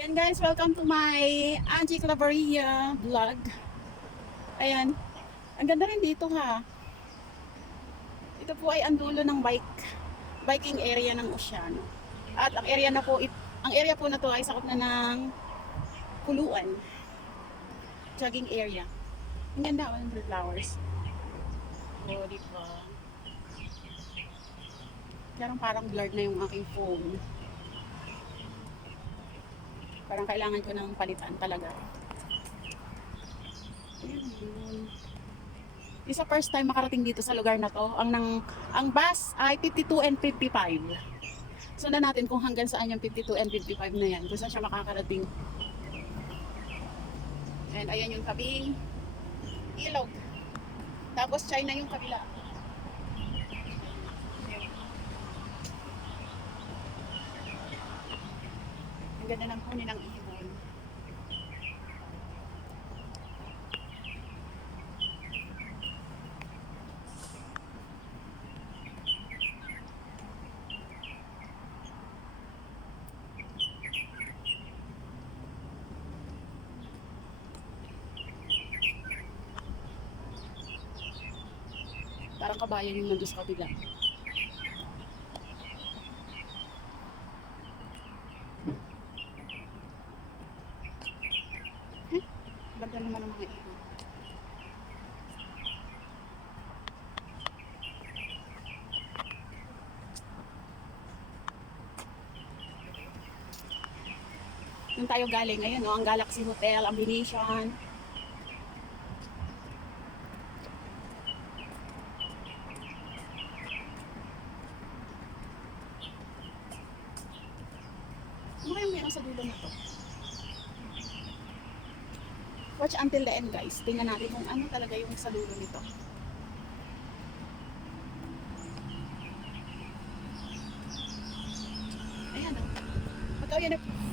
Ayan guys, welcome to my Angie Claveria vlog. Ayan. Ang ganda rin dito ha. Ito po ay ang dulo ng bike biking area ng Oceano. At ang area na po it, ang area po na to ay sakop na ng puluan. Jogging area. Ang ganda, oh, flowers. Oh, di ba? Parang parang blurred na yung aking phone. Parang kailangan ko ng palitan talaga. Isa first time makarating dito sa lugar na to. Ang nang ang bus ay 52 and 55. Sundan natin kung hanggang saan yung 52 and 55 na yan. Kung saan siya makakarating. And ayan yung tabing ilog. Tapos China yung kabila. Ganda ng huni ng ibon. Parang kabayan yung nandun sa kabila. Ganda naman ng mga ibon. Doon tayo galing. Ayun, no, ang Galaxy Hotel, ang Venetian. Ano kayang meron sa dulo nito? Watch until the end guys. Tingnan natin kung ano talaga yung sa dulo nito. Ayan o. Pagka yan na...